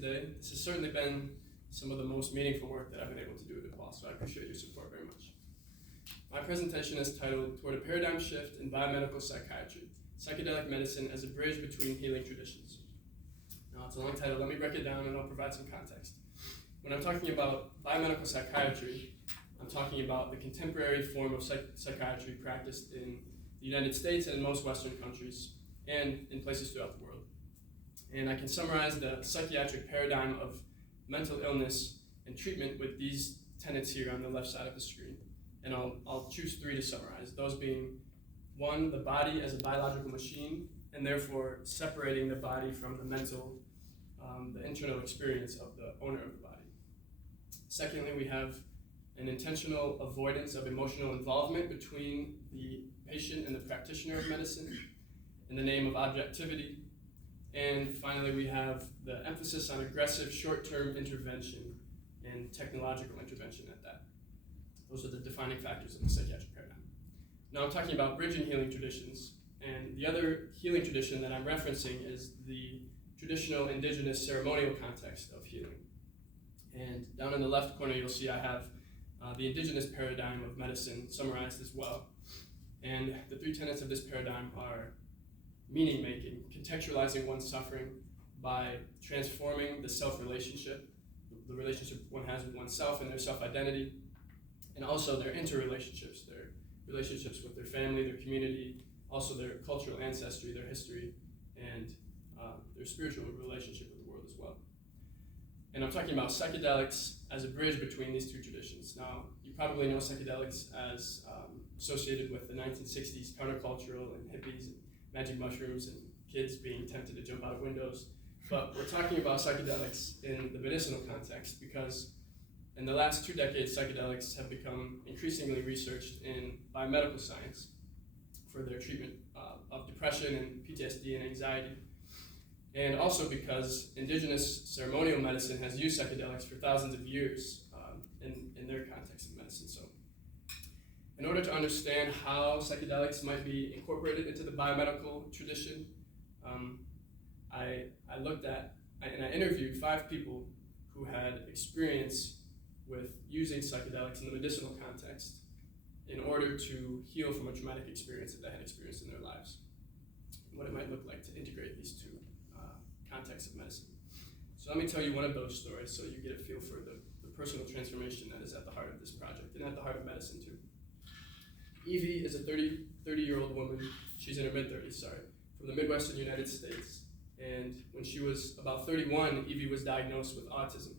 today. This has certainly been some of the most meaningful work that I've been able to do at DePaul, so I appreciate your support very much. My presentation is titled Toward a Paradigm Shift in Biomedical Psychiatry, Psychedelic Medicine as a Bridge Between Healing Traditions. Now, it's a long title. Let me break it down and I'll provide some context. When I'm talking about biomedical psychiatry, I'm talking about the contemporary form of psychiatry practiced in the United States and in most Western countries and in places throughout the world. And I can summarize the psychiatric paradigm of mental illness and treatment with these tenets here on the left side of the screen. And I'll choose three to summarize, those being, one, the body as a biological machine, and therefore separating the body from the mental, the internal experience of the owner of the body. Secondly, we have an intentional avoidance of emotional involvement between the patient and the practitioner of medicine in the name of objectivity. And finally, we have the emphasis on aggressive short-term intervention and technological intervention at that. Those are the defining factors of the psychiatric paradigm. Now I'm talking about bridging healing traditions, and the other healing tradition that I'm referencing is the traditional indigenous ceremonial context of healing. And down in the left corner, you'll see I have the indigenous paradigm of medicine summarized as well. And the three tenets of this paradigm are meaning-making, contextualizing one's suffering by transforming the self-relationship, the relationship one has with oneself and their self-identity, and also their interrelationships, their relationships with their family, their community, also their cultural ancestry, their history, and their spiritual relationship with the world as well. And I'm talking about psychedelics as a bridge between these two traditions. Now, you probably know psychedelics as associated with the 1960s countercultural and hippies and magic mushrooms and kids being tempted to jump out of windows. But we're talking about psychedelics in the medicinal context because in the last 2 decades, psychedelics have become increasingly researched in biomedical science for their treatment of depression and PTSD and anxiety. And also because indigenous ceremonial medicine has used psychedelics for thousands of years in their context of medicine. So in order to understand how psychedelics might be incorporated into the biomedical tradition, I looked at and I interviewed 5 people who had experience with using psychedelics in the medicinal context in order to heal from a traumatic experience that they had experienced in their lives, and what it might look like to integrate these two contexts of medicine. So let me tell you one of those stories so you get a feel for the personal transformation that is at the heart of this project and at the heart of medicine too. Evie is a 30-year-old woman, she's in her mid-30s, from the Midwestern United States. And when she was about 31, Evie was diagnosed with autism.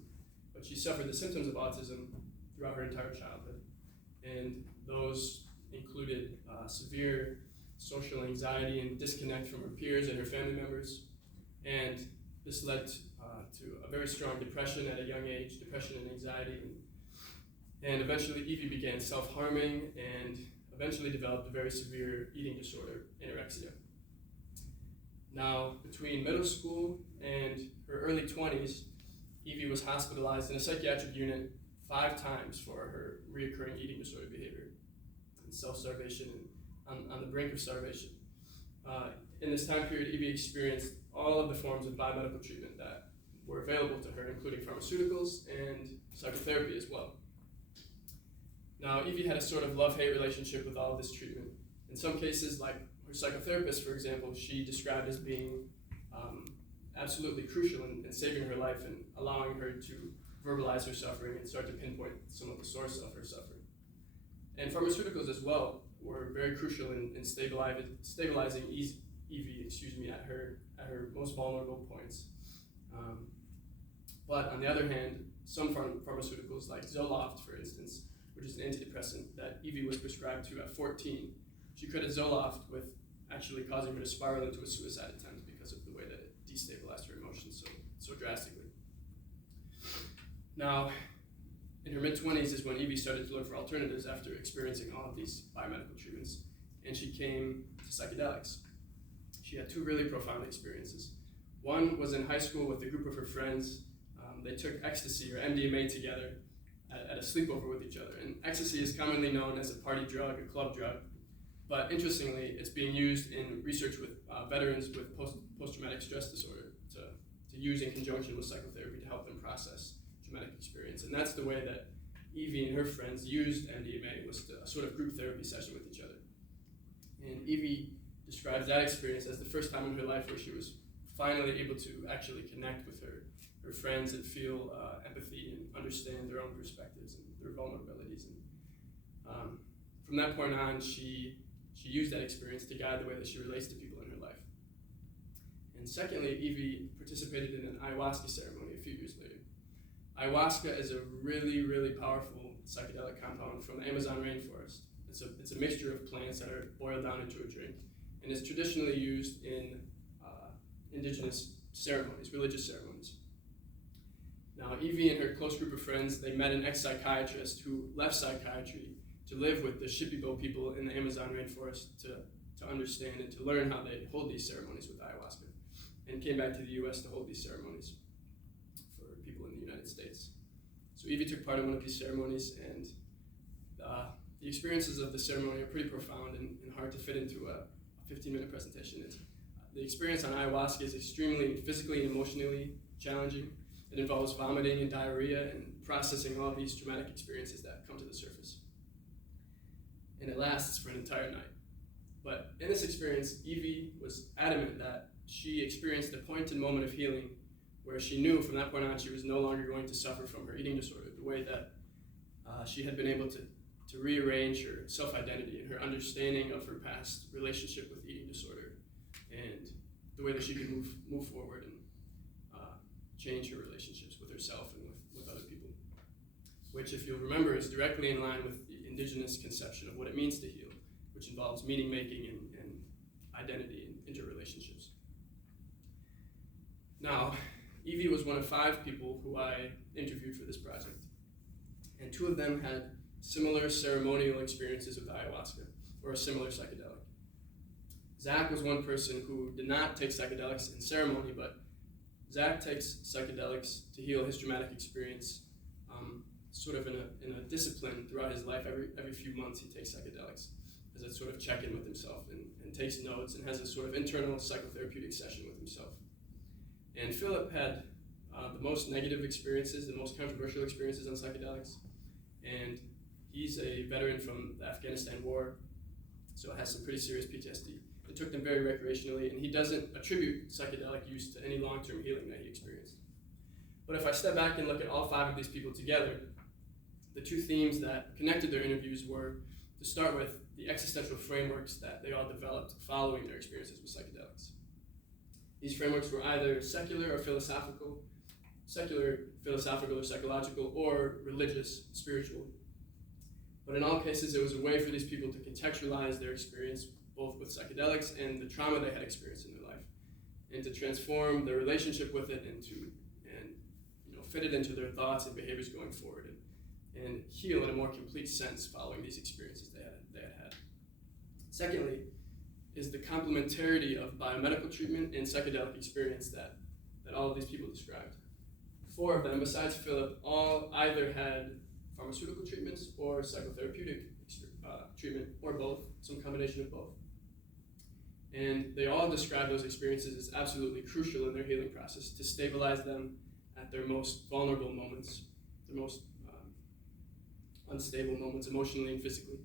But she suffered the symptoms of autism throughout her entire childhood. And those included severe social anxiety and disconnect from her peers and her family members. And this led to a very strong depression at a young age, depression and anxiety. And eventually Evie began self-harming and eventually developed a very severe eating disorder, anorexia. Now, between middle school and her early 20s, Evie was hospitalized in a psychiatric unit 5 times for her reoccurring eating disorder behavior and self-starvation and on the brink of starvation. In this time period, Evie experienced all of the forms of biomedical treatment that were available to her, including pharmaceuticals and psychotherapy as well. Now, Evie had a sort of love-hate relationship with all of this treatment. In some cases, like her psychotherapist, for example, she described as being absolutely crucial in saving her life and allowing her to verbalize her suffering and start to pinpoint some of the source of her suffering. And pharmaceuticals as well were very crucial in stabilizing Evie, at her most vulnerable points. But on the other hand, some pharmaceuticals like Zoloft, for instance, which is an antidepressant that Evie was prescribed to at 14, she credit Zoloft with actually causing her to spiral into a suicide attempt because of the way that it destabilized her emotions so drastically. Now, in her mid-20s is when Evie started to look for alternatives after experiencing all of these biomedical treatments, and she came to psychedelics. She had 2 really profound experiences. One was in high school with a group of her friends. They took ecstasy or MDMA together at a sleepover with each other. And ecstasy is commonly known as a party drug, a club drug. But interestingly, it's being used in research with veterans with post-traumatic stress disorder to use in conjunction with psychotherapy to help them process traumatic experience. And that's the way that Evie and her friends used MDMA, was a sort of group therapy session with each other. And Evie describes that experience as the first time in her life where she was finally able to actually connect with her friends and feel empathy and understand their own perspectives and their vulnerabilities. And from that point on, she used that experience to guide the way that she relates to people in her life. And secondly, Evie participated in an ayahuasca ceremony a few years later. Ayahuasca is a really, really powerful psychedelic compound from the Amazon rainforest. It's a mixture of plants that are boiled down into a drink, and is traditionally used in indigenous ceremonies, religious ceremonies. Now, Evie and her close group of friends, they met an ex-psychiatrist who left psychiatry to live with the Shipibo people in the Amazon rainforest to understand and to learn how they hold these ceremonies with ayahuasca, and came back to the US to hold these ceremonies for people in the United States. So Evie took part in one of these ceremonies, and the experiences of the ceremony are pretty profound and hard to fit into a 15-minute presentation. The experience on ayahuasca is extremely physically and emotionally challenging. It involves vomiting and diarrhea and processing all these traumatic experiences that come to the surface. And it lasts for an entire night. But in this experience, Evie was adamant that she experienced a point and moment of healing where she knew from that point on she was no longer going to suffer from her eating disorder, the way that she had been able to rearrange her self-identity and her understanding of her past relationship with eating disorder, and the way that she could move forward and change her relationships with herself and with other people, which, if you'll remember, is directly in line with the indigenous conception of what it means to heal, which involves meaning-making and identity and interrelationships. Now, Evie was one of 5 people who I interviewed for this project, and 2 of them had similar ceremonial experiences with ayahuasca, or a similar psychedelic. Zach was one person who did not take psychedelics in ceremony, but Zach takes psychedelics to heal his traumatic experience, sort of in a discipline throughout his life. Every few months he takes psychedelics as a sort of check-in with himself, and takes notes and has a sort of internal psychotherapeutic session with himself. And Philip had the most negative experiences, the most controversial experiences on psychedelics, and he's a veteran from the Afghanistan war, so has some pretty serious PTSD. It took them very recreationally, and he doesn't attribute psychedelic use to any long-term healing that he experienced. But if I step back and look at all 5 of these people together, the 2 themes that connected their interviews were, to start with, the existential frameworks that they all developed following their experiences with psychedelics. These frameworks were either secular or philosophical or psychological, or religious, spiritual. But in all cases, it was a way for these people to contextualize their experience, both with psychedelics and the trauma they had experienced in their life, and to transform their relationship with it and fit it into their thoughts and behaviors going forward, and heal in a more complete sense following these experiences they had. Secondly, is the complementarity of biomedical treatment and psychedelic experience that all of these people described. 4 of them, besides Philip, all either had pharmaceutical treatments or psychotherapeutic treatment, or both, some combination of both. And they all describe those experiences as absolutely crucial in their healing process to stabilize them at their most vulnerable moments, their most unstable moments emotionally and physically.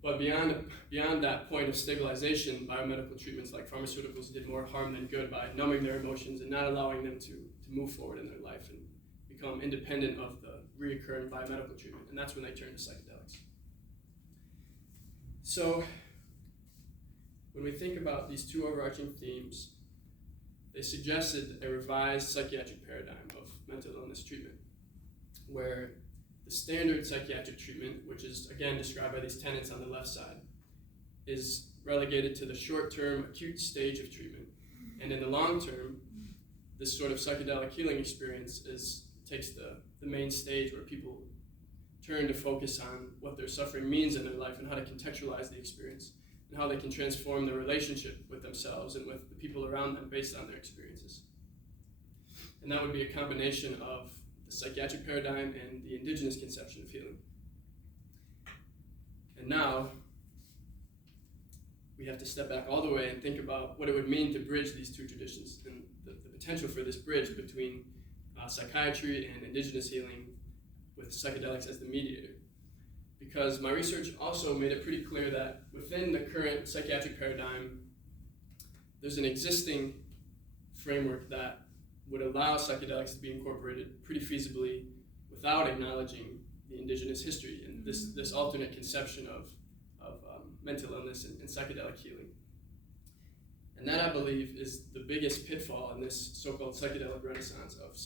But beyond that point of stabilization, biomedical treatments like pharmaceuticals did more harm than good by numbing their emotions and not allowing them to move forward in their life and become independent of the reoccurring biomedical treatment. And that's when they turned to psychedelics. So when we think about these 2 overarching themes, they suggested a revised psychiatric paradigm of mental illness treatment, where the standard psychiatric treatment, which is again described by these tenets on the left side, is relegated to the short-term acute stage of treatment. And in the long term, this sort of psychedelic healing experience takes the main stage, where people turn to focus on what their suffering means in their life and how to contextualize the experience, and how they can transform their relationship with themselves and with the people around them based on their experiences. And that would be a combination of the psychiatric paradigm and the indigenous conception of healing. And now, we have to step back all the way and think about what it would mean to bridge these two traditions and the potential for this bridge between psychiatry and indigenous healing with psychedelics as the mediator. Because my research also made it pretty clear that within the current psychiatric paradigm, there's an existing framework that would allow psychedelics to be incorporated pretty feasibly without acknowledging the indigenous history and this alternate conception of mental illness and psychedelic healing. And that, I believe, is the biggest pitfall in this so-called psychedelic renaissance of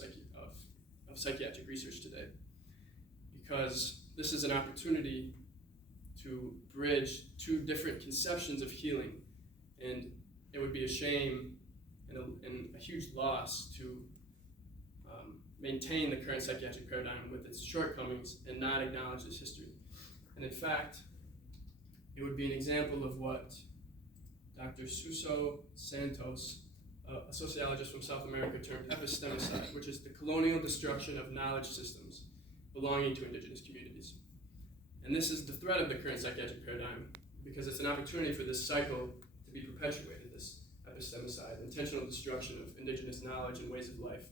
psychiatric research today. Because this is an opportunity to bridge two different conceptions of healing, and it would be a shame and a huge loss to maintain the current psychiatric paradigm with its shortcomings and not acknowledge this history. And in fact, it would be an example of what Dr. Suso Santos, a sociologist from South America, termed epistemicide, which is the colonial destruction of knowledge systems belonging to indigenous communities. And this is the threat of the current psychiatric paradigm, because it's an opportunity for this cycle to be perpetuated, this epistemicide, intentional destruction of indigenous knowledge and ways of life.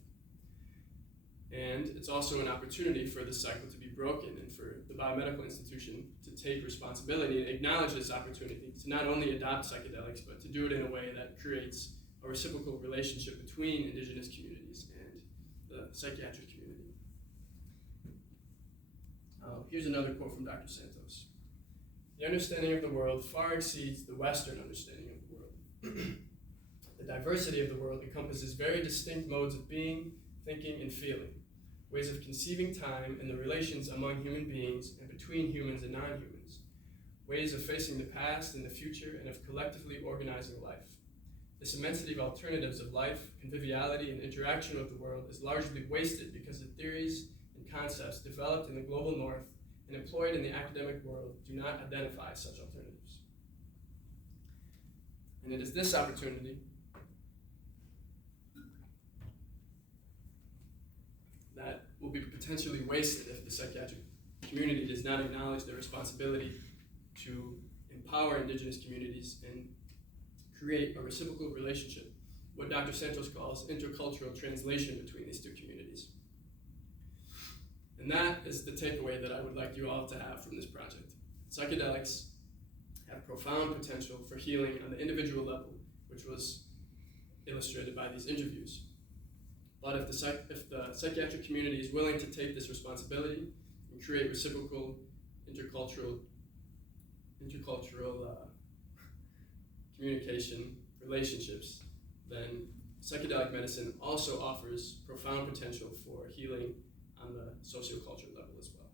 And it's also an opportunity for this cycle to be broken and for the Biomedical Institution to take responsibility and acknowledge this opportunity to not only adopt psychedelics, but to do it in a way that creates a reciprocal relationship between indigenous communities and the psychiatric community. Here's another quote from Dr. Santos. The understanding of the world far exceeds the Western understanding of the world. The diversity of the world encompasses very distinct modes of being, thinking, and feeling, ways of conceiving time and the relations among human beings and between humans and non-humans, ways of facing the past and the future and of collectively organizing life. This immensity of alternatives of life, conviviality, and interaction with the world is largely wasted because the theories and concepts developed in the global north and employed in the academic world do not identify such alternatives. And it is this opportunity that will be potentially wasted if the psychiatric community does not acknowledge their responsibility to empower indigenous communities and create a reciprocal relationship, what Dr. Santos calls intercultural translation between these two communities. And that is the takeaway that I would like you all to have from this project. Psychedelics have profound potential for healing on the individual level, which was illustrated by these interviews. But if the psychiatric community is willing to take this responsibility and create reciprocal intercultural communication relationships, then psychedelic medicine also offers profound potential for healing on the sociocultural level as well.